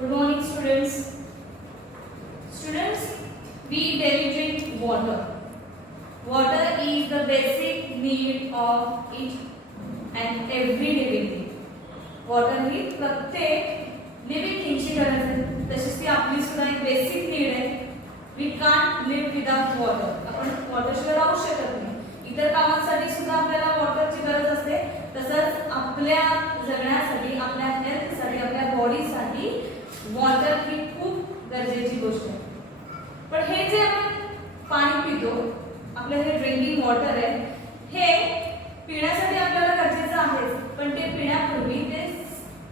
Good morning, students. Students, we daily drink water. Water is the basic need of each and every living thing. Water ही प्रत्येक living थिंगची गरज आहे. तशीच ती आपली सुद्धा एक बेसिक नीड आहे. We can't live without water. आपण वॉटरशिवाय राहू शकत नाही. इतर कामांसाठी सुद्धा आपल्याला वॉटरची गरज असते. तसंच आपल्या जगण्यासाठी, आपल्या हेल्थसाठी, आपल्या बॉडीसाठी वॉटर ही खूप गरजेची गोष्ट आहे. पण हे जे आपण पाणी पितो, आपलं हे ड्रिंकिंग वॉटर आहे, हे पिण्यासाठी आपल्याला गरजेचं आहे. पण ते पिण्यापूर्वी ते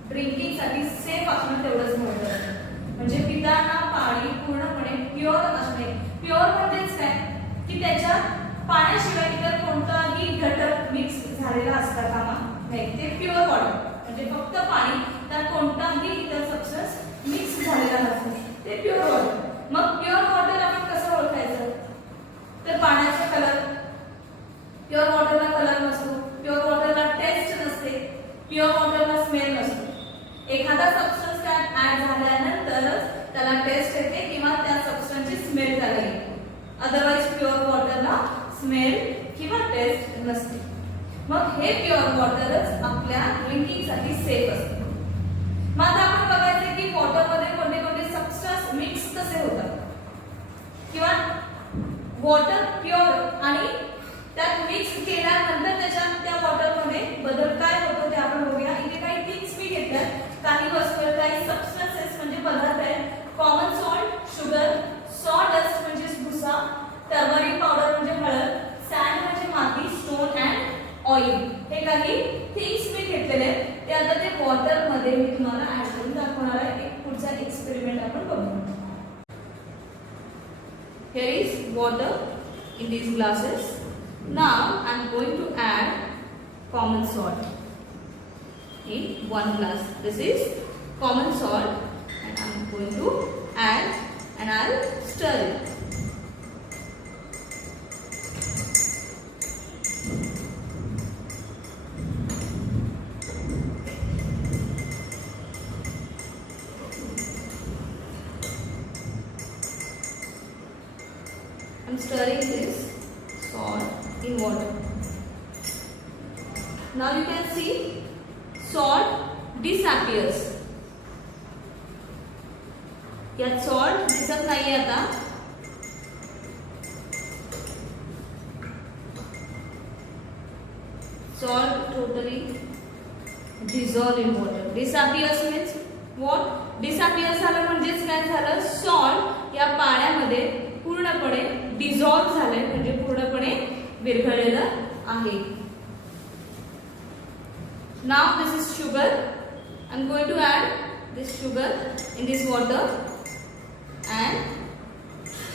ड्रिंकिंग साठी सेफ असणं तेवढंच महत्त्वाचं आहे. म्हणजे पिताना पाणी पूर्णपणे प्युअर असणे. प्युअर म्हणजेच काय की त्याच्यात पाण्याशिवाय इतर कोणताही घटक मिक्स झालेला असता कामा नाही. ते प्युअर वॉटर म्हणजे फक्त पाणी, त्यात कोणताही इतर सबस्टन्स मिक्स झालेला नसतो. ते प्युअर वॉटर. मग प्युअर वॉटर आपण कसं ओळखायचं? तर पाण्याचा कलर. प्युअर वॉटरला कलर नसतो. प्युअर वॉटरला टेस्ट नसते. प्युअर वॉटरला स्मेल नसतो. एखादा सबस्टन्स त्यात ऍड झाल्यानंतरच त्याला टेस्ट येते किंवा त्या सबस्टन्सची स्मेल त्याला येते. अदरवाइज प्युअर वॉटरला स्मेल किंवा टेस्ट नसते. मग हे प्युअर वॉटरच आपल्या ड्रिंकिंग साठी सेफ असते. मग आता आपण बघायचं की वॉटर मध्ये कोणते कोणते सबस्टन्स मिक्स कसे होतात किंवा वॉटर प्युअर आणि त्यात मिक्स केल्यानंतर त्याच्यात त्या वॉटर मध्ये बदल काय होतो ते आपण बघूया. इथे काही थिंग्स मी घेतल्यात. काही वस्तू, काही सबस्टन्सेस म्हणजे पदार्थ आहेत. कॉमन सॉल्ट, शुगर, सॉडस्ट म्हणजे भुसा, टर्मरिक पावडर म्हणजे हळद, सॅन्ड म्हणजे माती, स्टोन अँड ऑइल. हे काही थिंग्स मी घेतलेले आहेत. ते आता ते वॉटर मध्ये मी तुम्हाला ऍड करून दाखवणार आहे. एक पुढचा एक्सपेरिमेंट आपण बघू. Here is water in these glasses. Now I am going to add common salt in one glass. This is common salt and I am going to add and I will stir it. I am stirring this salt in water. Now you can see salt disappears. यात salt दिसत नाही आता. Salt totally dissolve in water. Disappears means what? Disappears झालं म्हणजेच काय झालं? Salt या पाण्यामध्ये पूर्णपणे डिसॉल्व झाले म्हणजे पूर्णपणे विरघळलेलं आहे. Now this is sugar. I am going to add this sugar in this water and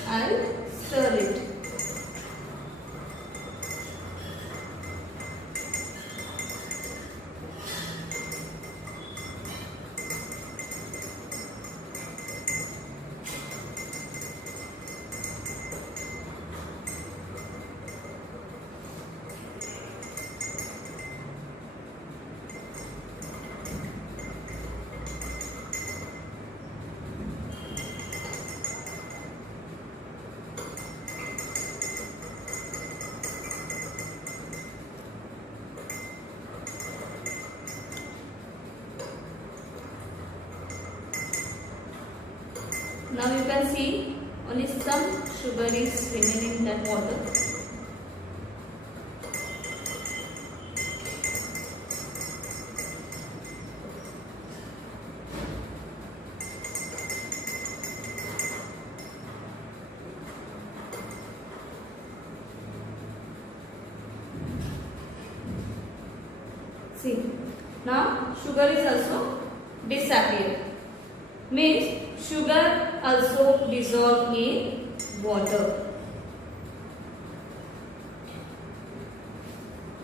I will stir it. Now you can see only some sugar is remaining in that water. See, now sugar is also disappeared. Means sugar also dissolve in water.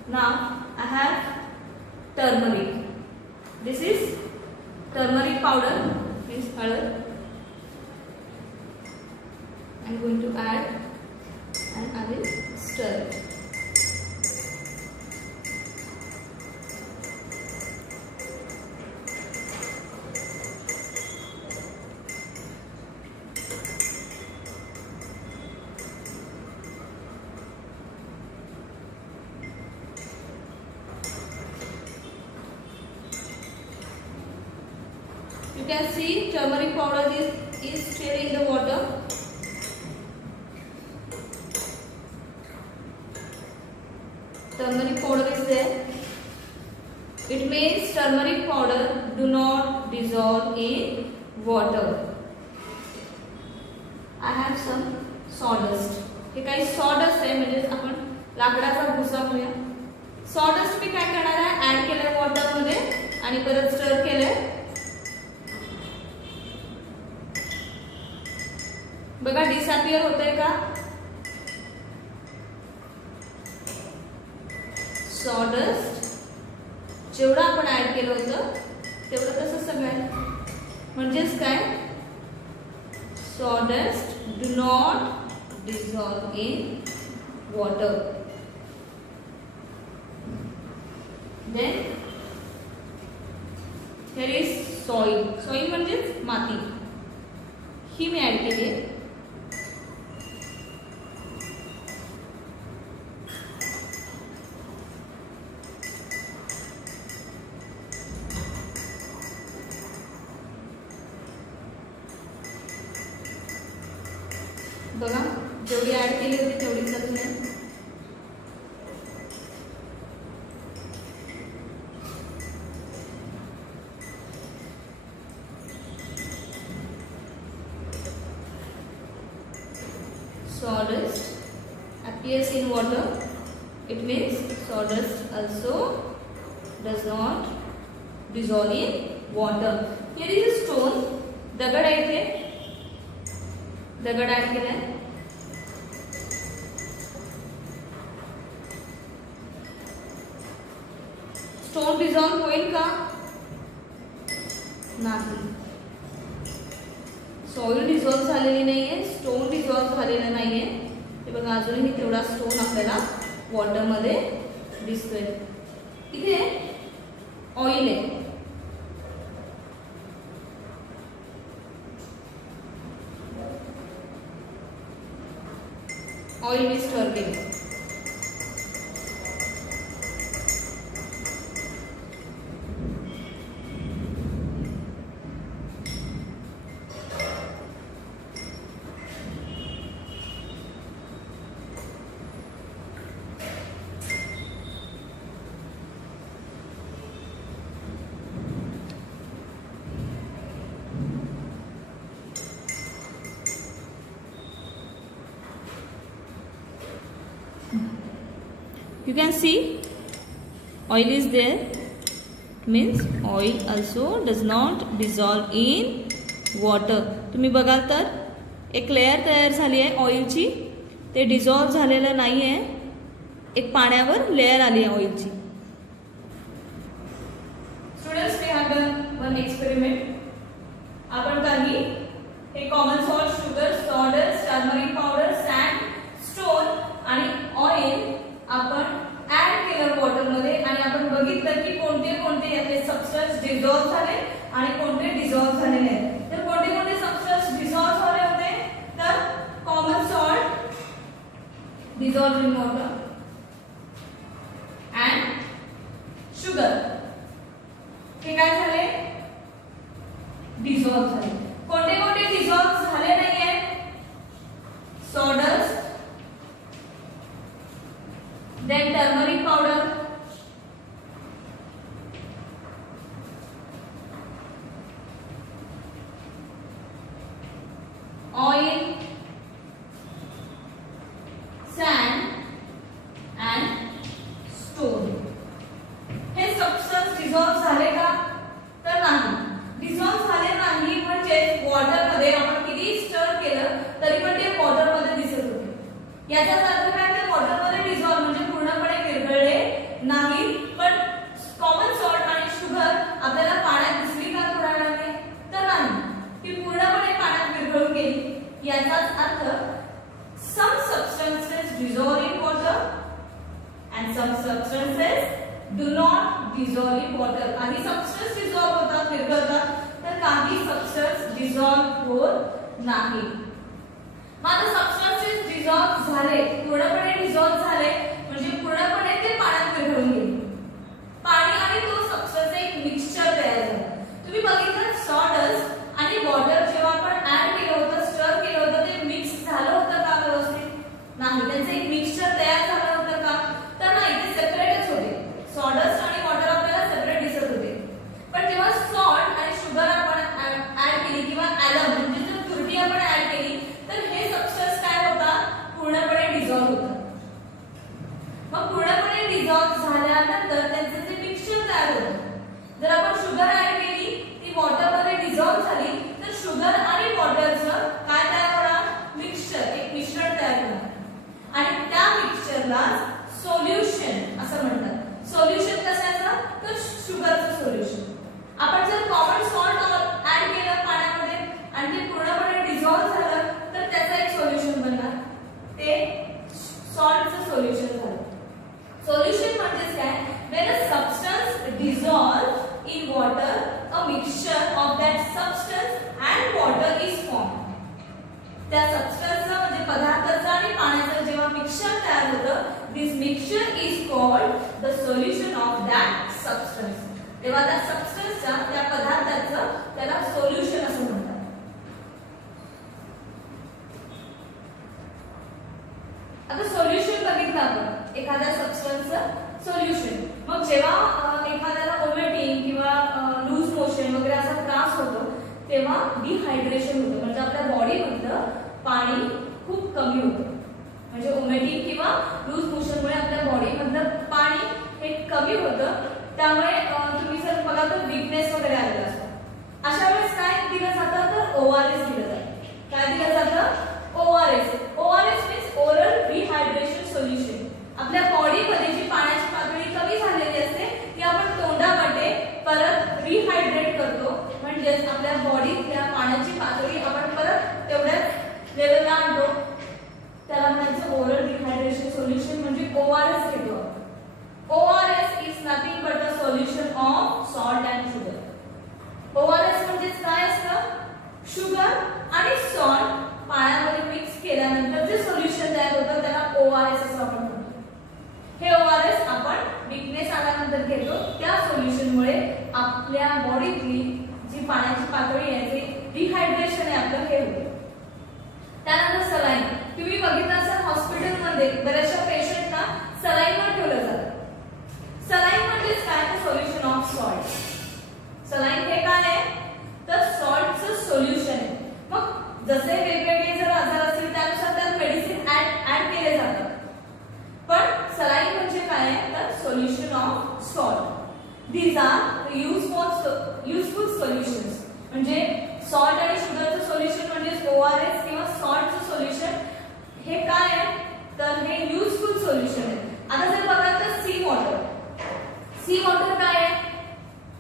Now I have turmeric. This is turmeric powder, means halad. I am going to add and I will stir it. You can see turmeric powder is still in the water. Turmeric powder is there. It means turmeric powder do not dissolve in water. I have some sawdust. हे काही sawdust आहे, म्हणजे आपण लाकडाचा भुसा म्हणूया. sawdust मी काय करणार आहे, ऍड केलंय वॉटर मध्ये आणि परत स्टर केलंय. बघा डिसअपियर होतंय का. sawdust जेवढं आपण ऍड केलं होतं तेवढं तसं सगळं, म्हणजेच काय, sawdust do not dissolve in water. Then here is soil. Soil म्हणजेच माती, ही मी ऍड केली आहे. बघा जेवढी ऍड केली होती तेवढीच अजून आहे. Sawdust appears in water. It means sawdust also does not dissolve in water. Here is a stone. दगड आहे इथे, दगड ऍड केलाय. स्टोन डिझॉल्व होईल का, नाही. सॉइल डिझॉल्व झालेली नाहीये, स्टोन डिझॉल्व झालेलं नाहीये. हे बघा अजूनही तेवढा स्टोन आपल्याला वॉटर मध्ये दिसतोय. इथे ऑइल आहे. ऑइल मी स्टर केलं. You can see oil is there, means oil also does not dissolve in water. तुम्ही बघाल तर एक लेयर तयार झाली आहे ऑइलची, ते डिझॉल्व झालेलं नाही आहे. एक पाण्यावर लेयर आली आहे ऑइलची. Students, we have done one experiment. आपण काही हे common salt, sugar, sawdust, turmeric powder, sand, stone आणि ऑइल आपण ऍड केलं वॉटर मध्ये आणि आपण बघितलं की कोणते कोणते यातले सबस्टन्स डिझॉल्व झाले आणि कोणते डिझॉल्व झाले नाही. तर कोणते कोणते सबस्टन्स डिझॉल्व झाले होते, तर common salt dissolve in water and sugar हे काय झाले, डिझॉल्व झाले. कोणते कोणते डिझॉल्व झाले नाहीये, sawdust, then turmeric powder, oil, sand and stone. हे सबस्टन्स डिझॉल्व झाले का, तर नाही. डिझॉल्व झाले नाही म्हणजे वॉटर मध्ये आपण किती स्टर केलं तरी पण ते वॉटर मध्ये दिसत होते. याचा अर्थ काय, ते वॉटर मध्ये डिझॉल्व म्हणजे पूर्णपणे विरघळले नाही. पण कॉमन सॉल्ट आणि शुगर आपल्याला पाण्यात दिसली का थोड्या वेळाने, तर नाही, ती पूर्णपणे पाण्यात विरघळून गेली. याचाच अर्थ some substances dissolve in water and some substances do not dissolve in water. काही सबस्टन्स डिझॉल्व होतात, विरघळतात, तर काही सबस्टन्स डिझॉल्व होत नाही. मग आता सबस्टन्सेस डिझॉल्व झाले, पूर्णपणे डिझॉल्व झाले म्हणजे पूर्णपणे ते पाण्यात विरघळून गेले. पाणी आणि तो सबस्टन्स एक मिक्सचर तयार झालं. तुम्ही बघितलं सॉडस्ट त्या सबस्टन्सचा म्हणजे पदार्थाचा आणि पाण्याचं जेव्हा मिक्सचर तयार होतं, this mixture is called the solution of that substance. तेव्हा त्या सबस्टन्सच्या त्या पदार्थाचं त्याला सोल्युशन असं म्हणतात. आता सोल्युशन बघितलं आपण एखाद्या सबस्टन्सचं सोल्युशन. मग जेव्हा एखाद्याला वॉमिटिंग किंवा लूज मोशन वगैरे असा त्रास होतो तेव्हा डिहायड्रेशन होतं, म्हणजे आपल्या बॉडीमधलं पाणी खूप कमी होतं. म्हणजे वॉमिटिंग किंवा लूज मोशनमुळे आपल्या बॉडीमधलं पाणी हे कमी होतं. त्यामुळे तुम्ही जर बघा तर वीकनेस वगैरे आलेला असतो. अशा वेळेस काय दिलं जातं तर ORS दिलं जातं. काय दिलं जातं? ORS. ORS means oral rehydration solution. आपल्या बॉडीमध्ये जी पाण्याची पातळी कमी झालेली असते ती आपण तोंडामध्ये परत रिहायड्रेट करतो, म्हणजेच आपल्या बॉडीतल्या पाण्याची पातळी आपण परत तेवढ्याच लेवलला आणतो. त्याला म्हणायचं ओरल रिहायड्रेशन सोल्युशन म्हणजे ORS घेतो. ORS is nothing but a solution of salt and sugar. ORS म्हणजे काय असतं? शुगर आणि सॉल्ट पाण्यामध्ये मिक्स केल्यानंतर जे सोल्युशन तयार होतं त्याला ORS असं आपण म्हणतो. हे ORS आपण वीकनेस आल्यानंतर घेतो. त्या सोल्युशनमुळे आपल्या बॉडीतली जी पाण्याची पातळी आहे ते डिहायड्रेशन आहे आपलं हे होतं. त्यानंतर सलाईन. तुम्ही बघितलं असाल हॉस्पिटलमध्ये बऱ्याचशा पेशंटना सलाईनवर ठेवलं जातं. सलाईन म्हणजे काय तर सोल्युशन ऑफ सॉल्ट. सलाईन हे काय आहे तर सॉल्टचं सोल्युशन आहे. मग जसे वेगवेगळे जर आजार असतील त्यानुसार त्यात मेडिसिन ऍड केले जातात, पण सलाईन म्हणजे काय आहे तर solution of salt. These are useful solutions. म्हणजे सॉल्ट आणि शुगरचं सोल्युशन म्हणजे ORS किंवा सॉल्टचं सोल्युशन हे काय आहे तर हे युजफुल सोल्युशन आहे. आता जर बघा तर सी वॉटर. सी वॉटर काय आहे?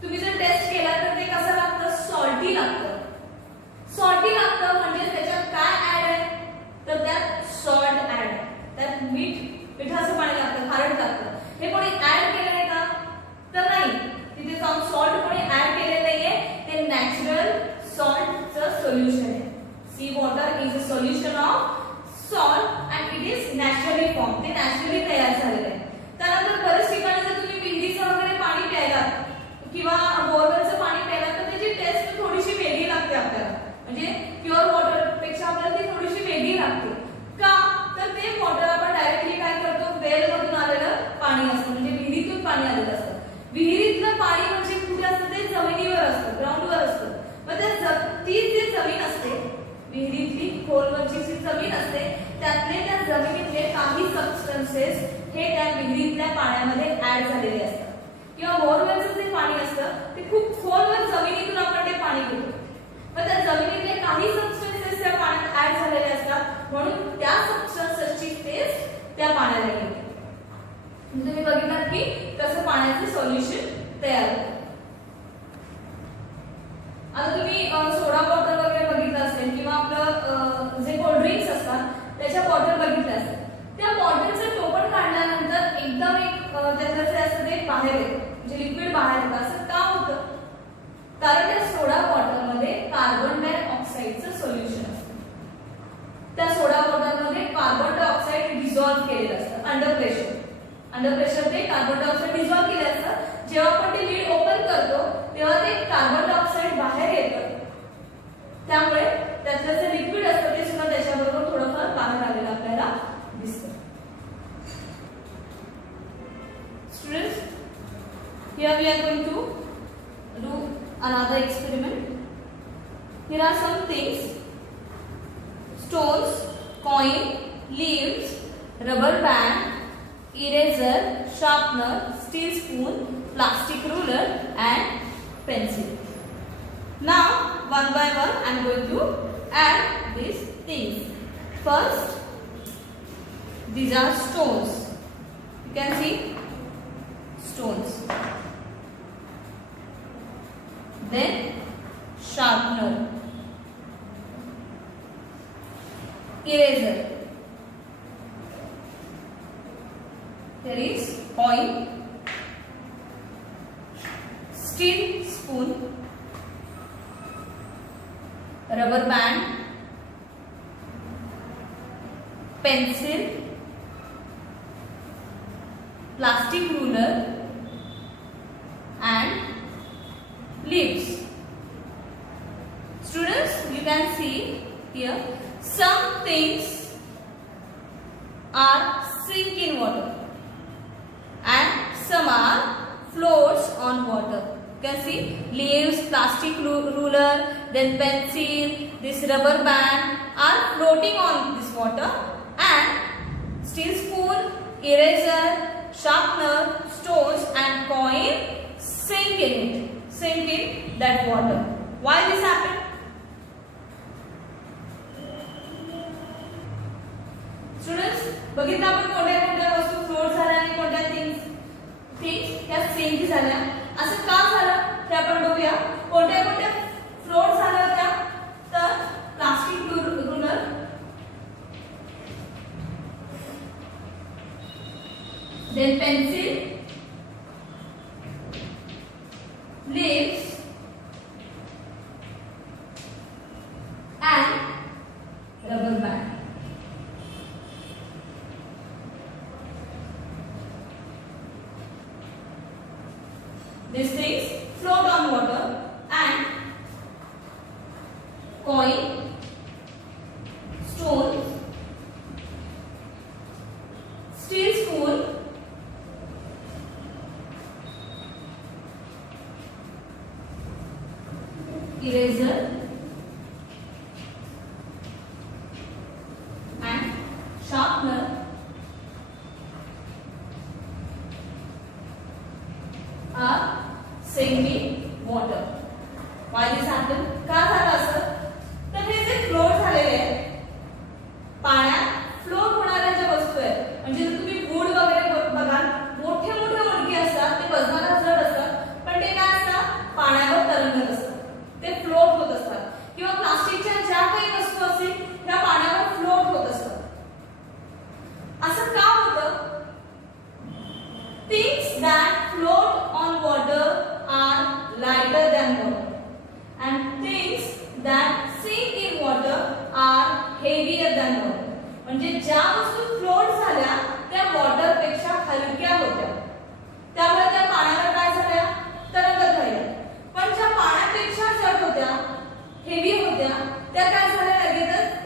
तुम्ही जर टेस्ट केला तर ते कसं लागतं? सॉल्टी लागतं. सॉल्टी लागतं म्हणजे त्याच्यात काय ऍड आहे तर त्यात सॉल्ट ऍड आहे. त्यात मिठाचं पाणी लागतं, खारट लागतं. हे कोणी ऍड केलं आहे का तर नाही. तिथे जाऊन सॉल्ट कोणी ऍड केलेलं नाहीये. ते नॅचरल सॉल्टचं सोल्युशन आहे. C water is a solution of salt and it is naturally form. ते नॅचरली तयार झालेलं आहे. त्यानंतर बरेच ठिकाणी जर तुम्ही विहिरीचं वगैरे पाणी प्यायला किंवा बोरवेलचं पाणी प्यायला तर त्याची टेस्ट थोडीशी वेगळी लागते आपल्याला. म्हणजे प्युअर वॉटर पेक्षा आपल्याला ती थोडीशी वेगळी लागते. का तर ते वॉटर आपण डायरेक्टली काय करतो वेल मधून आलेलं पाणी असतं, म्हणजे विहिरीतून पाणी आलेलं असतं. विहिरीतलं पाणी म्हणजे कुठे असतं ते जमिनीवर असतं, ग्राउंडवर असतं. मग ती जी जमीन असते विहिरीतली खोलवरची जी जमीन असते त्यातले त्या जमिनीतले काही सबस्टन्सेस हे त्या विहिरीतल्या पाण्यामध्ये ऍड झालेले असतात. किंवा बोरवेलचं जे पाणी असतं ते खूप खोलवर जमिनीतून आपण ते पाणी घेतो. मग त्या जमिनीतले काही सबस्टन्सेस त्या पाण्यात ऍड झालेले असतात, म्हणून त्या सबस्टन्सेसची टेस्ट त्या पाण्याला येते. तुम्ही बघितलात की कसं पाण्याचं सोल्युशन तयार होतं. आता तुम्ही सोडा बॉटल वगैरे बघितलं असेल किंवा आपलं जे कोल्ड ड्रिंक्स असतात त्याच्या बॉटल बघितल्या असतात. त्या बॉटलचं टोपण काढल्यानंतर एकदम एक त्यातलं जे असतं ते बाहेर येतं, म्हणजे लिक्विड बाहेर येतं. असं का होतं? कारण त्या सोडा बॉटलमध्ये कार्बन डायऑक्साईडचं सोल्युशन असतं. त्या सोडा बॉटलमध्ये कार्बन डायऑक्साईड डिझॉल्व्ह केलेलं असतं अंडर प्रेशर. अंडर प्रेशर ते कार्बन डायऑक्साईड डिझॉल्व्ह केलेलं असतं. जेव्हा आपण ते लीड ओपन करतो तेव्हा ते कार्बन डायऑक्साईड बाहेर येतं. त्यामुळे त्यातलं जे लिक्विड असतं ते सुद्धा त्याच्याबरोबर थोडंफार बाहेर आलेलं आपल्याला दिसतं. Students, here we are going to do another experiment. Here are some things: stones, coin, leaves, rubber band, eraser, sharpener, steel spoon, plastic ruler and pencil. Now one by one I am going to add these things. First, these are stones. You can see stones. Then sharpener, eraser, there is coin, steel spoon, rubber band, pencil, plastic ruler and leaves. Students, you can see here some things are sink in water and some are floats on water. You can see leaves, plastic ruler, then pencil, this rubber band are floating on this water, and steel spoon, eraser, sharpener, stones and coin sink in that water. Why this happened? Students, बघितलं आपण कोणत्या कोणत्या वस्तू float झाल्या आणि कोणत्या things या sink झाल्या. असं का झालं ते आपण बघूया. कोणत्या कोणत्या फ्लोट झाल्या होत्या तर plastic ruler, then pencil, leaves and rubber band. These things float on water, and coin, stone, steel spoon, eraser and sharpener are sink in water. Why this happened? का झालं असं? तर हे जे फ्लोट झालेले आहेत पाण्यात फ्लोट होणाऱ्या ज्या वस्तू आहेत, म्हणजे जर तुम्ही वूड वगैरे बघाल मोठे मोठे मडके असतात, ते वजनाला जड असतात, पण ते काय असतात पाण्यावर तरंगत असतात, ते फ्लोट होत असतात. किंवा प्लास्टिकच्या ज्या काही वस्तू असतील त्या पाण्यावर फ्लोट होत असतात. असं का होतं? Things that float on water are lighter than water, and things that sink in water are heavier than water. म्हणजे ज्या वस्तू फ्लोट झाल्या त्या वॉटर पेक्षा हलक्या होत्या, त्यामुळे त्या पाण्याला काय झाल्या तरंगत राहिल्या. पण ज्या पाण्यापेक्षा जड होत्या, हेवी होत्या, त्या काय झाल्या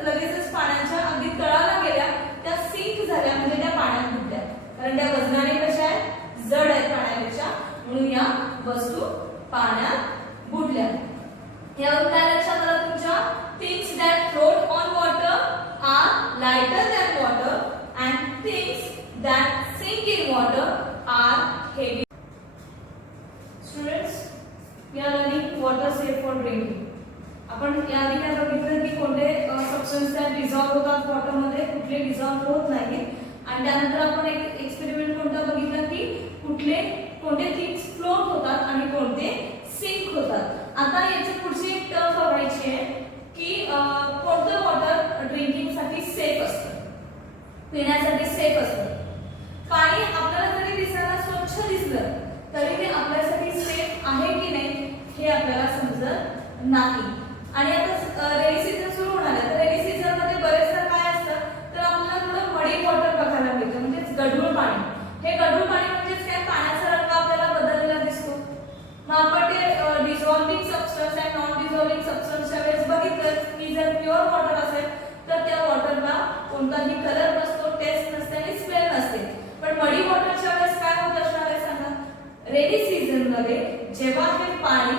लगेचच पाण्याच्या अगदी तळाला गेल्या, त्या सिंक झाल्या, म्हणजे त्या पाण्यात बुडल्या. कारण त्या वजनाने कशा आहेत जड आहे पाण्यापेक्षा, म्हणून या वस्तू पाण्यात बुडल्या. यावरून काय लक्षात आलं तुमच्या? Things that float on water are lighter than water and things that sink in water are heavy. Students, we are learning water safe for drinking. आपण याआधी काय बघितलं की कोणते सबस्टन्स त्यात डिझॉल्व्ह होतात वॉटरमध्ये, कुठले डिझॉल्व्ह होत नाहीत. आणि त्यानंतर आपण एक एक्सपेरिमेंट कोणता बघितला की कोणते थिंग्स फ्लोट होतात आणि कोणते सिंक होतात. आता याची पुढची एक टर्म बघायची आहे की कोणतं वॉटर ड्रिंकिंग साठी सेफ असतं, पिण्यासाठी सेफ असतं. पाणी आपल्याला जरी दिसायला स्वच्छ दिसलं तरी ते आपल्यासाठी सेफ आहे की नाही हे आपल्याला समजत नाही. आणि आता रेनी सीझन सुरू होणार आहे, तर रेनी सीझन मध्ये बरेचदा काय असतं तर आपल्याला थोडं मडी वॉटर बघायला मिळतं, म्हणजेच गढूळ पाणी. हे गढूळ पाणी म्हणजेच काय पाण्याचा रंग आपल्याला बदललेला दिसतो. मग आपण ते डिझॉल्विंग सबस्टन्स आणि नॉन डिझॉल्विंग सबस्टन्सच्या वेळेस बघितलं की जर प्युअर वॉटर असेल तर त्या वॉटरला कोणताही कलर नसतो, टेस्ट नसते आणि स्मेल नसते. पण मडी वॉटरच्या वेळेस काय होत असणार आहे सांगा? रेनी सीझन मध्ये जेव्हा हे पाणी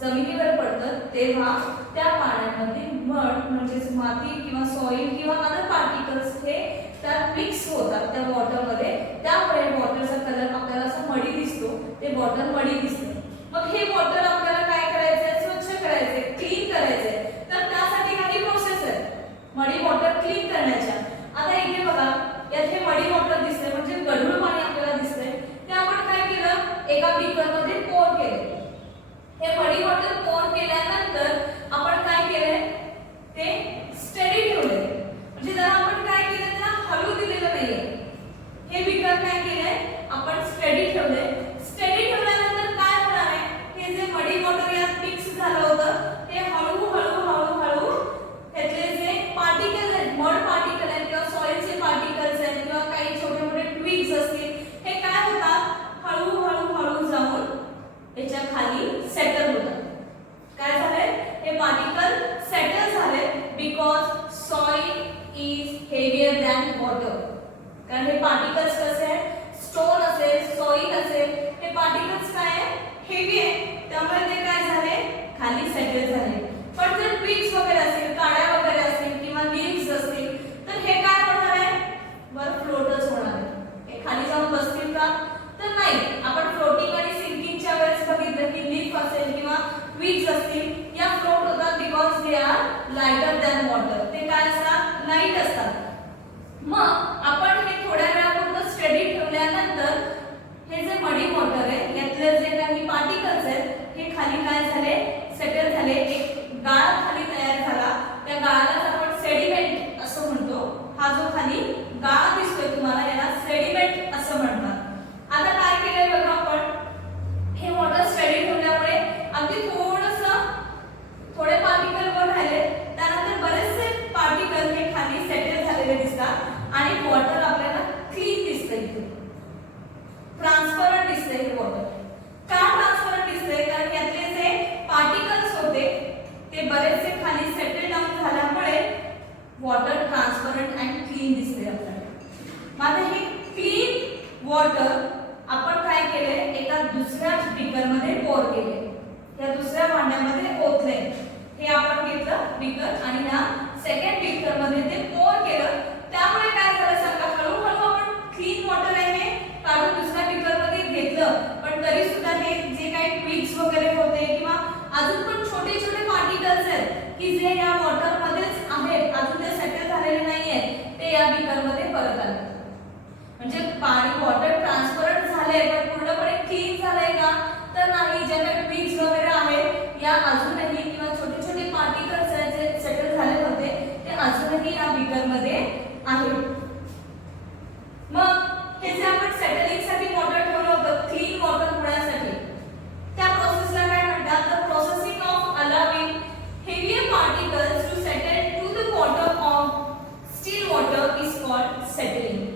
जमिनीवर पडतं तेव्हा त्या पाण्यामध्ये मड म्हणजेच माती किंवा सॉइल किंवा अदर पार्टिकल्स हे त्यात मिक्स होतात त्या वॉटरमध्ये. त्यामुळे वॉटरचा कलर आपल्याला असं मडी दिसतो, ते वॉटर मडी दिसते. मग हे वॉटर आपल्याला काय करायचंय? स्वच्छ करायचंय, क्लीन करायचंय. तर त्यासाठी काही प्रोसेस आहे मडी वॉटर क्लीन करण्याच्या. आता इथे बघा, यात हे मडी वॉटर दिसतंय म्हणजे गढूळ पाणी आपल्याला दिसतंय. ते आपण काय केलं? एका बीकरमध्ये पोर केले. हे मडी वॉटर पोर केल्यानंतर आपण काय केलंय? ते स्टेडी ठेवले. म्हणजे जर आपण काय केलं त्याला हलू दिलेलं नाहीये. हे बीकर काय केलंय? आपण स्टेडी ठेवले. स्टेडी ठेवल्यानंतर काय होणार आहे? हे जे soil is heavier than water. कारण हे पार्टिकल्स कसे आहेत, स्टोन असेल, सॉइल असेल, हे पार्टिकल्स काय आहे, हेवी आहे, त्यामुळे ते काय झाले, खाली सेटल झाले. पण जर ट्विग्स वगैरे असतील, काड्या वगैरे असतील किंवा लीव्स असतील तर हे काय होणार आहे, वर फ्लोटच होणार आहे. हे खाली जाऊन बसतील का, तर नाही. आपण फ्लोटिंग आणि सिंकिंगच्या वेळेस बघितलं की लीफ असेल किंवा ट्विग्स असतील, या फ्लोट होतात because they are lighter than water. ते काय असतात, लाईट असतात. मग आपण हे थोड्या वेळापुरतं स्टडी ठेवल्यानंतर हे जे मडी वॉटर आहे यातले जे काही पार्टिकल्स आहेत हे खाली काय झाले, सेटल झाले. एक गाळ खाली तयार झाला, त्या गाळाला आपण सेडिमेंट असं म्हणतो. हा जो खाली गाळ दिसतोय तुम्हाला याला सेडिमेंट असं म्हणतात. आता काय केलंय बघा, आपण हे वॉटर स्टडी ठेवल्यामुळे अगदी थोडे पार्टिकल वर राहिले, त्यानंतर बरेचसे पार्टिकल हे खाली सेटल झालेले दिसतात आणि वॉटर आपल्याला क्लीन दिसतंय, इथे ट्रान्सपरंट दिसतंय. हे वॉटर का ट्रान्सपरंट दिसतंय, कारण यातले जे पार्टिकल्स होते ते बरेचसे खाली सेटल डाऊन झाल्यामुळे वॉटर ट्रान्सपरंट अँड क्लीन दिसते आपल्याला. आता हे क्लीन वॉटर आपण काय केले, एका दुसऱ्या बीकर मध्ये पोर केले, या दुसऱ्या भांड्यामध्ये ओतले. हे आपण घेतलं बीकर आणि ह्या सेकंड बीकर मध्ये ते पोर केलं. त्यामुळे काय झालं सांगा, हळूहळू आपण क्लीन वॉटर आहे हे काढून दुसऱ्या बीकर मध्ये घेतलं, पण तरी सुद्धा हे जे काही ट्विग्स वगैरे होते किंवा अजून पण छोटे छोटे पार्टिकल्स आहेत की जे या वॉटर मध्येच आहेत, अजून ते सेटल झालेले नाहीये, ते या बीकर मध्ये परत आले. म्हणजे पाणी वॉटर ट्रान्सपरंट झालंय पण पूर्णपणे क्लीन झालंय का, तर नाही. ज्या काही ट्विग्स वगैरे आहेत या अजूनही किंवा छोटे छोटे पार्टिकल्स आहेत जे सेटल झाले होते ते अजूनही या बीकर मध्ये आहेत. मग हे जे आपण सेटलिंग साठी वॉटर ठेवलं होतं क्लीन वॉटर होण्यासाठी, त्या प्रोसेसला काय म्हणतात, the processing of allowing heavier particles to settle to the water of still water is called settling.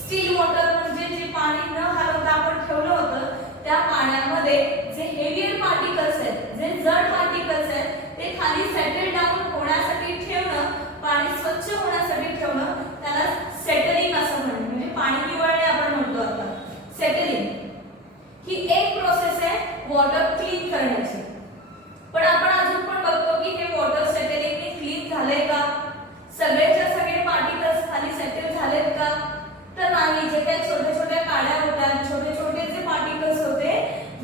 Still water म्हणजे जे पाणी न हलवता आपण ठेवलं होतं त्या पाण्यामध्ये जे हेवियर पार्टिकल्स आहेत, जे जड पार्टिकल्स आहेत ते खाली सेटल डाऊन होण्यासाठी ठेवणं, पाणी स्वच्छ होण्यासाठी ठेवणं, त्याला सेटलिंग असं म्हणतात. म्हणजे पाणी निवळणे आपण म्हणतो आता सेटलिंग. ही एक प्रोसेस आहे वॉटर क्लीन करण्याची. पण आपण अजून पण बघतो की हे वॉटर सेटलिंगने क्लीन झालंय का, सगळेच्या सगळे पार्टिकल्स खाली सेटल झालेत का, तर नाही. जे काही छोटे छोटे काड्या होत्या, छोटे छोटे जे पार्टिकल्स होते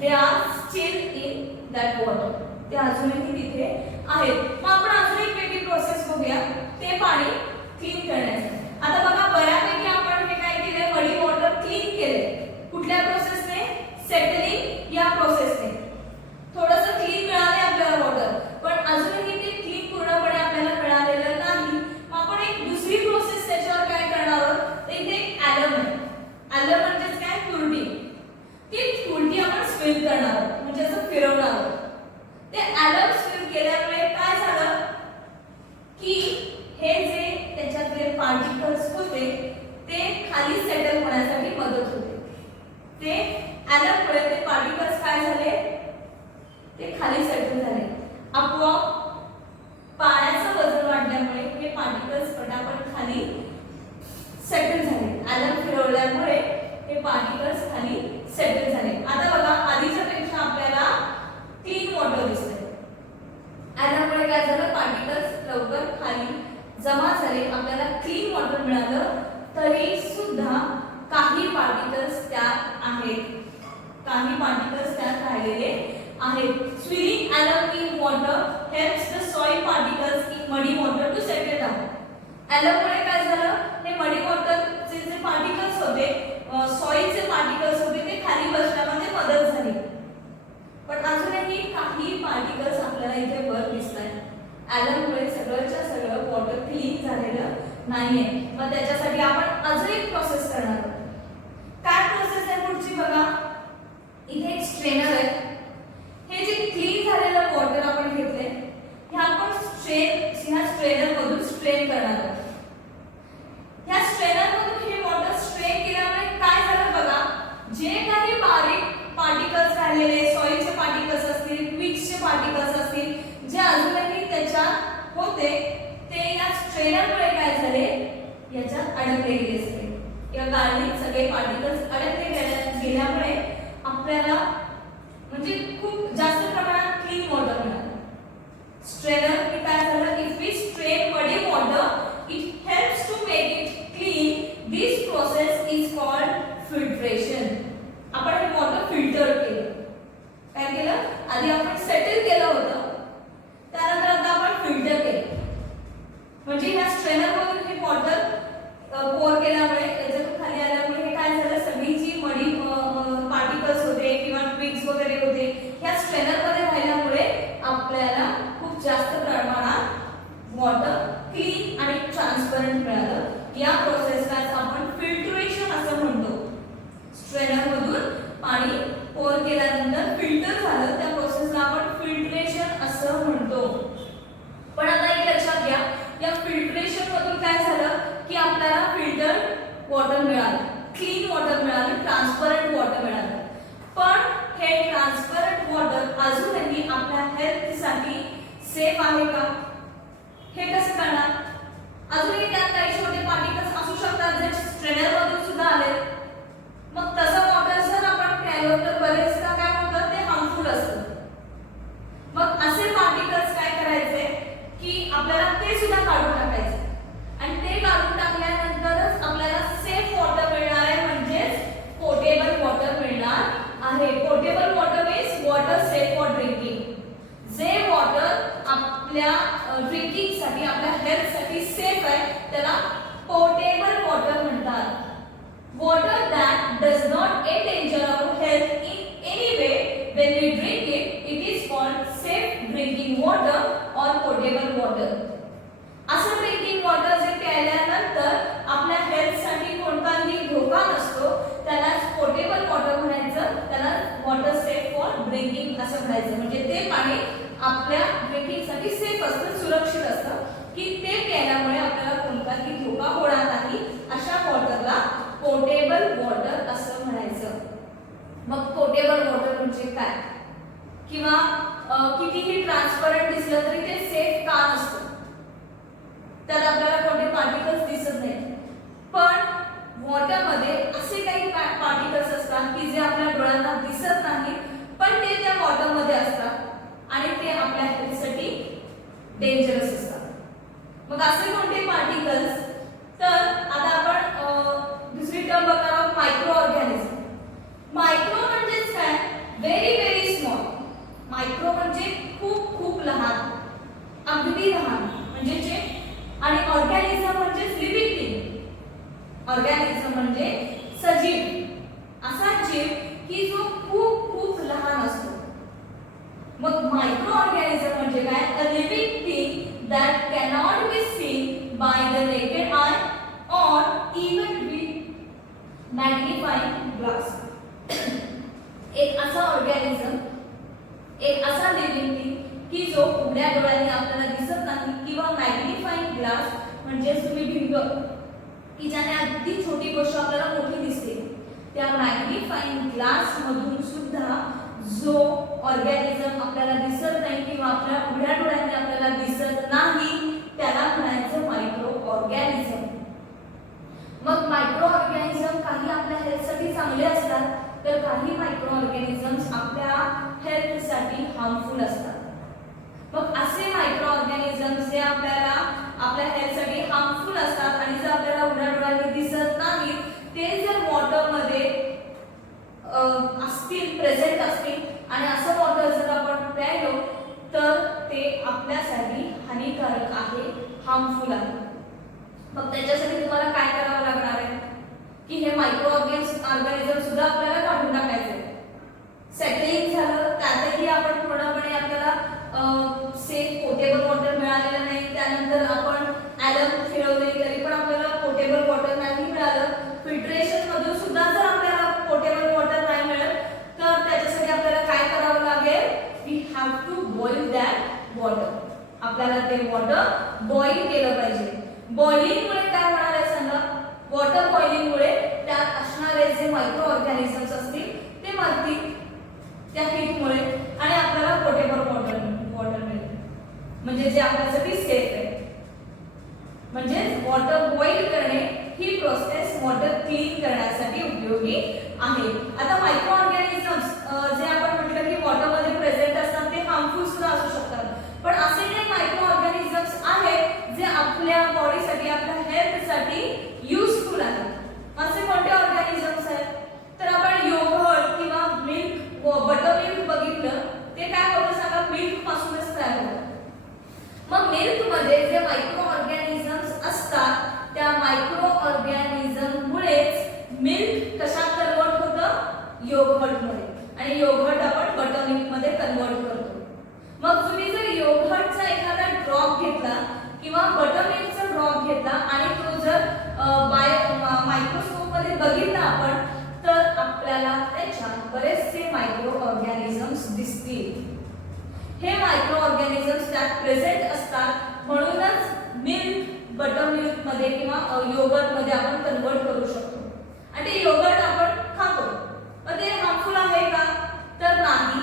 they are still in that water, ते अजूनही तिथे आहेत. मग आपण अजून एक वेगळी प्रोसेस बघूया, ते पाणी क्लीन करण्याचं. आता बघा बऱ्यापैकी आपण हे काय केले, मडी वॉटर क्लीन केले. कुठल्या प्रोसेसने, सेटलिंग या प्रोसेसने. थोडंसं क्लीन मिळाले आपल्याला वॉटर, पण अजूनही ते क्लीन पूर्णपणे आपल्याला मिळालेलं नाही. मग आपण एक दुसरी प्रोसेस त्याच्यावर काय करणार आहोत, ते ॲलम आहे. ॲलम म्हणजेच काय, तुरटी. ती तुरटी आपण स्पिन करणार आहोत, म्हणजे असं फिरवणार आहोत. ते ॲलम स्पिन केल्यामुळे काय झालं की हे जे त्याच्यातले पार्टिकल्स होते ते खाली सेटल होण्यासाठी मदत होते. ते ॲलममुळे ते पार्टिकल्स काय झाले, ते खाली सेटल झाले. आपोआप पाण्याचं वजन वाढल्यामुळे हे पार्टिकल्स पटापट खाली सेटल झाले. ॲलम फिरवल्यामुळे हे पार्टिकल्स खाली सेटल झाले. आता बघा आधीच्या पेक्षा आपल्याला क्लीन वॉटर दिसतंय. ॲलममुळे काय झालं, पार्टिकल्स लवकर खाली जमा झाले, आपल्याला क्लीन वॉटर मिळालं. तरी सुद्धा काही पार्टिकल्स त्यात आहेत, काही पार्टिकल्स त्यात राहिलेले आहेत. Swimming ॲलम in water helps the soil particles in मडी वॉटर टू सेटल डाऊन. ॲलममुळे काय झालं, हे मडी वॉटरचे जे पार्टिकल्स होते, सॉइलचे पार्टिकल्स होते ते खाली बसण्यामध्ये मदत झाली. पण अजूनही काही पार्टिकल्स आपल्याला इथे वर दिसतात. ॲलममुळे सगळंच्या सगळं वॉटर क्लीन झालेलं नाहीये. मग त्याच्यासाठी आपण अजून एक प्रोसेस करणार आहोत. काय प्रोसेस आहे पुढची बघा, इथे एक स्ट्रेनर आहे. हे जे क्लीन झालेलं वॉटर आपण घेतले हे आपण ह्या स्ट्रेनर मधून स्ट्रेन करणार आहोत. ह्या स्ट्रेनर मधून हे वॉटर स्ट्रेन केल्यामुळे काय झालं बघा, जे काही बारीक पार्टिकल्स राहिलेले, सॉइलचे पार्टिकल्स असतील, ट्विग्सचे पार्टिकल्स असतील, जे अजूनही त्याच्यात होते ते या स्ट्रेनरमुळे काय झाले, याच्यात अडकले गेले सगळे या गाळणीत सगळे पार्टिकल्स अडकले गेल्यामुळे आपल्याला म्हणजे खूप जास्त प्रमाणात क्लीन वॉटर मिळालं. स्ट्रेनर की काय झालं, if we strain muddy water it helps to make it clean. This process is called filtration. आपण हे वॉटर फिल्टर केलं. काय केलं, आधी आपण सेटल केलं होतं, त्यानंतर आता आपण फिल्टर केलं. म्हणजे ह्या स्ट्रेनर मधून हे वॉटर पोर केल्यामुळे त्याच्यातून खाली आल्यामुळे हे काय झालं, सगळी जी मडी पार्टिकल्स होते किंवा ट्विग्स वगैरे होते ह्या स्ट्रेनर मध्ये राहिल्यामुळे आपल्याला खूप जास्त प्रमाणात वॉटर क्लीन आणि ट्रान्सपरंट मिळालं. या प्रोसेसला आपण फिल्ट्रेशन असं म्हणतो. स्ट्रेनर मधून पाणी पोर केल्यानंतर फिल्टर झालं, त्या प्रोसेसला आपण फिल्ट्रेशन असं म्हणतो. पण आता एक लक्षात घ्या, या फिल्ट्रेशन मधून काय झालं की आपल्याला फिल्टर वॉटर मिळालं, क्लीन वॉटर मिळालं, ट्रान्सपरंट वॉटर मिळालं. पण हे ट्रान्सपरंट वॉटर अजूनही आपल्या हेल्थसाठी सेफ आहे का, हे कसं करणार? अजूनही त्यात काही छोटे पार्टिकल्स असू शकतात जे स्ट्रेनर मधून सुद्धा आले. मग तसं वॉटर जर आपण प्यायलो तर बरेचदा काय होतं, ते हार्मफुल असतं. मग असे पार्टिकल्स काय करायचे की आपल्याला ते सुद्धा काढून टाकायचे आणि ते काढून टाकल्यानंतरच आपल्याला सेफ वॉटर मिळणार आहे, म्हणजेच पोर्टेबल वॉटर मिळणार आहे. Portable water means water safe for drinking. जे वॉटर आपल्या ड्रिंकिंग साठी, आपल्या हेल्थ साठी सेफ आहे त्याला पोर्टेबल वॉटर म्हणतात. Water that does not endanger our health in any way when we drink it, it is called safe drinking water or potable water. असं drinking water जे प्यायल्यानंतर आपल्या हेल्थ साठी कोणताही धोका नसतो त्यालाच पोर्टेबल वॉटर म्हणायचं, त्याला वॉटर सेफ फॉर ड्रिंकिंग असं म्हणायचं. म्हणजे ते पाणी आपल्या ड्रिंकिंग साठी सेफ असतं, सुरक्षित असतं की ते प्यायल्यामुळे आपल्याला कोणताही धोका होणार नाही. अशा वॉटरला पोर्टेबल वॉटर असं म्हणायचं. मग पोर्टेबल वॉटर म्हणजे काय, किंवा कितीही ट्रान्सपरंट दिसलं तरी ते सेफ का नसतं, त्यात आपल्याला कोणते पार्टिकल्स दिसत नाहीत. पण वॉटर मध्ये असे काही पार्टिकल्स असतात की जे आपल्या डोळ्यांना दिसत नाहीत पण ते त्या वॉटर मध्ये असतात आणि ते आपल्या हेल्थसाठी डेंजरस असतात. मग असे कोणते पार्टिकल्स, तर आता आपण दुसरी टर्म बघणार आहोत, मायक्रो ऑर्गॅनिझम. मायक्रो म्हणजेच काय, व्हेरी व्हेरी स्मॉल. मायक्रो म्हणजे खूप खूप लहान, अगदी लहान म्हणजे जे, आणि ऑर्गॅनिझम म्हणजे लिव्हिंग थिंग. ऑर्गॅनिझम म्हणजे सजीव, असा जीव की जो खूप खूप लहान असतो. मग मायक्रो ऑर्गॅनिझम म्हणजे काय, अ living thing that cannot be seen by the naked I or even with magnifying glass. एक असा ऑर्गॅनिझम, एक असा लिव्हिंग थिंग की जो उघड्या डोळ्यांनी आपल्याला दिसत नाही, किंवा मॅग्निफाइंग ग्लास म्हणजे तुम्ही भिंग की ज्याने अगदी छोटी गोष्ट आपल्याला मोठी दिसते, त्या मॅग्निफाइंग ग्लास मधून सुद्धा जो ऑर्गॅनिझम आपल्याला दिसत नाही किंवा आपल्या उघड्या डोळ्यांनी आपल्याला दिसत नाही त्याला म्हणायचं मायक्रो ऑर्गॅनिझम. मग मायक्रो ऑर्गॅनिझम काही आपल्या हेल्थसाठी चांगले असतात तर काही मायक्रो ऑर्गॅनिझम्स आपल्या हेल्थसाठी हार्मफुल असतात. मग असे मायक्रो ऑर्गॅनिझम्स जे आपल्याला आपल्या हेल्थसाठी हार्मफुल असतात आणि जे आपल्याला उघड्या डोळ्यांनी दिसत नाही, ते जर वॉटर मध्ये असतील, प्रेझेंट असतील आणि असं वॉटर जर आपण प्यायलो तर ते आपल्यासाठी हानिकारक आहे, हार्मफुल आहे. मग त्याच्यासाठी तुम्हाला काय करावं लागणार आहे की हे मायक्रो ऑर्गॅनिझम सुद्धा आपल्याला काढून टाकायचे. सेटलिंग झालं, त्यातही आपण पूर्णपणे आपल्याला सेफ पोर्टेबल वॉटर मिळालेलं नाही. त्यानंतर आपण ॲलम फिरवले तरी पण आपल्याला पोर्टेबल वॉटर नाही मिळालं. फिल्ट्रेशन मधून सुद्धा जर आपल्याला पोर्टेबल वॉटर नाही मिळालं तर त्याच्यासाठी आपल्याला काय करावं लागेल, we have to boil that water. आपल्याला ते वॉटर बॉईल केलं पाहिजे. बॉइलिंग मुळे काय होणार आहे सांगा, वॉटर बॉइलिंग मुळे त्यात असणारे जे मायक्रो ऑर्गॅनिझम्स असतील ते मरतील त्या हीटमुळे आणि आपल्याला पोर्टेबल वॉटर मिळेल, म्हणजे जे आपल्यासाठी सेफ आहे. म्हणजे वॉटर बॉईल करणे ही प्रोसेस वॉटर क्लीन करण्यासाठी उपयोगी आहे. आता मायक्रो ऑर्गॅनिझम्स जे आपण म्हटलं की वॉटर मध्ये प्रेझेंट असतात ते हार्मफुल सुद्धा असू शकतात, पण असे काही मायक्रो ऑर्गॅनिझम्स आहेत जे आपल्या बॉडीसाठी आपल्या हेल्थसाठी युजफुल आहेत. असे कोणते ऑर्गॅनिझम्स आहेत? तर आपण योगर्ट किंवा मिल्क व बटर मिल्क बघितलं, ते काय होतं सांगा, मिल्क पासूनच तयार होतं. मग मिल्क मध्ये जे मायक्रो ऑर्गॅनिझम्स असतात त्या मायक्रो ऑर्गॅनिझम मुळेच मिल्क कशात कन्वर्ट होतं? योगर्ट मध्ये, आणि योगर्ट आपण बटर मिल्क मध्ये कन्वर्ट करतो. मग तुम्ही जर योगर्टचा एखादा ड्रॉप घेतला किंवा बटर मिल्कचा ड्रॉप घेतला आणि तो जर मायक्रोस्कोप मध्ये बघितला आपण, तर आपल्याला त्याच्यात बरेचसे मायक्रो ऑर्गॅनिझम्स दिसतील. हे मायक्रो ऑर्गॅनिझम्स त्यात प्रेझेंट असतात, म्हणूनच मिल्क बटर मिल्क मध्ये किंवा योगर्ट मध्ये आपण कन्वर्ट करू शकतो. आणि ते योगर्ट आपण खातो, पण ते हार्मफुल आहे का? तर नाही,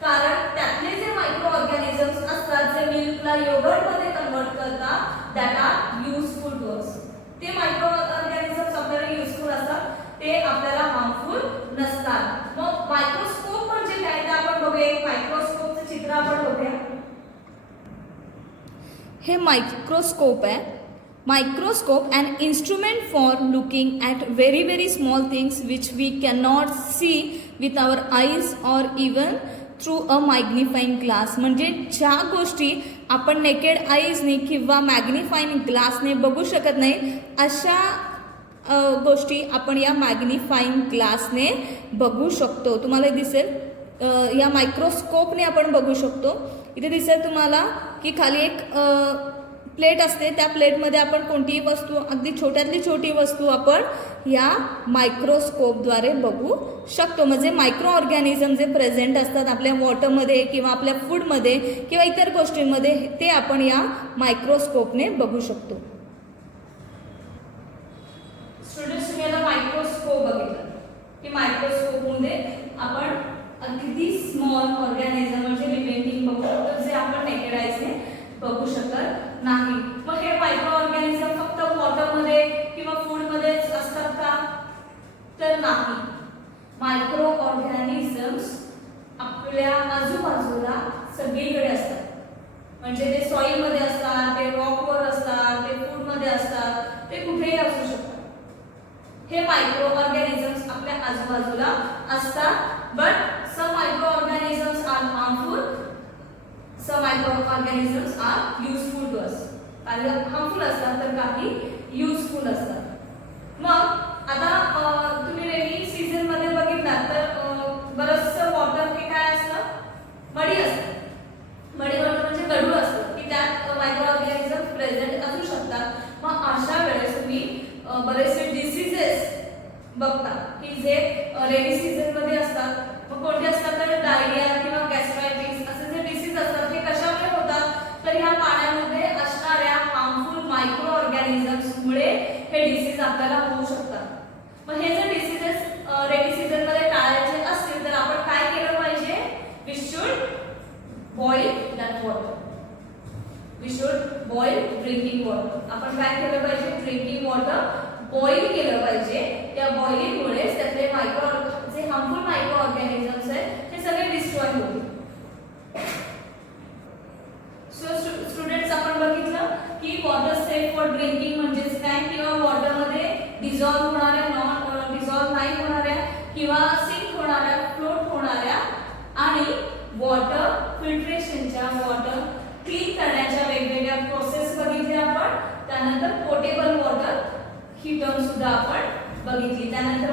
कारण त्यातले जे मायक्रो ऑर्गॅनिझम्स असतात जे मिल्कला योगर्ट मध्ये कन्वर्ट करतात, that are useful to us. ते मायक्रो ऑर्गॅनिझम्स आपल्याला युजफुल असतात, ते आपल्याला हार्मफुल नसतात. मग मायक्रोस्कोप म्हणजे काय ते आपण बघूया. एक मायक्रोस्कोपचं चित्र आपण बघूया. हे मायक्रोस्कोप आहे. Microscope, an instrument for looking at very very small things which we cannot see with our eyes or even through a magnifying glass. म्हणजे ज्या गोष्टी आपण नेकेड आईजने किंवा मॅग्निफाईंग ग्लासने बघू शकत नाही, अशा गोष्टी आपण या मॅग्निफाईंग ग्लासने बघू शकतो. तुम्हाला दिसेल या मायक्रोस्कोपने आपण बघू शकतो. इथे दिसेल तुम्हाला की खाली एक प्लेट असते, त्या प्लेटमध्ये आपण कोणतीही वस्तू, अगदी छोट्यातली छोटी वस्तू आपण या मायक्रोस्कोपद्वारे बघू शकतो. म्हणजे मायक्रो ऑर्गॅनिझम जे प्रेझेंट असतात आपल्या वॉटरमध्ये किंवा आपल्या फूडमध्ये किंवा इतर गोष्टींमध्ये, ते आपण या मायक्रोस्कोपने बघू शकतो. स्टुडंट्स, तुम्ही आता मायक्रोस्कोप बघितलं की मायक्रोस्कोपमध्ये आपण अगदी स्मॉल ऑर्गॅनिझम म्हणजे लिव्हिंग थिंग बघू शकतो, जे आपण नेकेड आईजने बघू शकत नाही. मग हे मायक्रो ऑर्गॅनिझम फक्त वॉटरमध्ये किंवा फूडमध्येच असतात का? तर नाही. मायक्रो ऑर्गॅनिझम्स आपल्या आजूबाजूला सगळीकडे असतात. म्हणजे ते सॉइलमध्ये असतात, ते रॉकवर असतात, ते फूडमध्ये असतात, ते कुठेही असू शकतात. हे मायक्रो ऑर्गॅनिझम्स आपल्या आजूबाजूला असतात. But some micro organisms are harmful, some microorganisms are useful to us. काही हार्मफुल असतात तर काही युजफुल असतात. मग आता तुम्ही रेनी सीझन मध्ये बघितला तर बरचसं वॉटर हे काय असतं? मडी असतं. मडी वॉटर म्हणजे गढूळ असतं की त्यात मायक्रो ऑर्गॅनिझम प्रेझेंट असू शकतात. मग अशा वेळेस तुम्ही बरेचसे डिसीजेस बघता की जे रेनी सीझन मध्ये असतात. मग कोणते असतात? तर डायरिया किंवा गॅस्ट्रायटिस असे जे डिसीज असतात, हे कशामुळे होतात? तर ह्या पाण्यामध्ये असणाऱ्या हार्मफुल मायक्रो ऑर्गॅनिझम्स मुळे हे डिसीज आपल्याला होऊ शकतात. मग हे जर डिसीजेस रेनी सीझन मध्ये टाळायचे असतील तर आपण काय केलं पाहिजे? We should boil that water. We should boil drinking water. आपण काय केलं पाहिजे? ड्रिंकिंग वॉटर बॉईल केलं पाहिजे. त्या बॉइलिंगमुळे त्यातले मायक्रो जे हार्मफुल मायक्रो ऑर्गॅनिझम्स आहेत ते सगळे डिस्ट्रॉय होतील. सो स्टुडंट्स, आपण बघितलं की वॉटर सेफ फॉर ड्रिंकिंग म्हणजेच काय, किंवा वॉटरमध्ये डिझॉल्व होणाऱ्या, नॉन डिझॉल्व नाही होणाऱ्या किंवा सिंक होणाऱ्या, फ्लोट होणाऱ्या, आणि वॉटर फिल्ट्रेशनच्या, वॉटर क्लीन करण्याच्या वेगवेगळ्या प्रोसेस बघितल्या आपण. त्यानंतर पोर्टेबल वॉटर ही टर्म सुद्धा आपण बघितली. त्यानंतर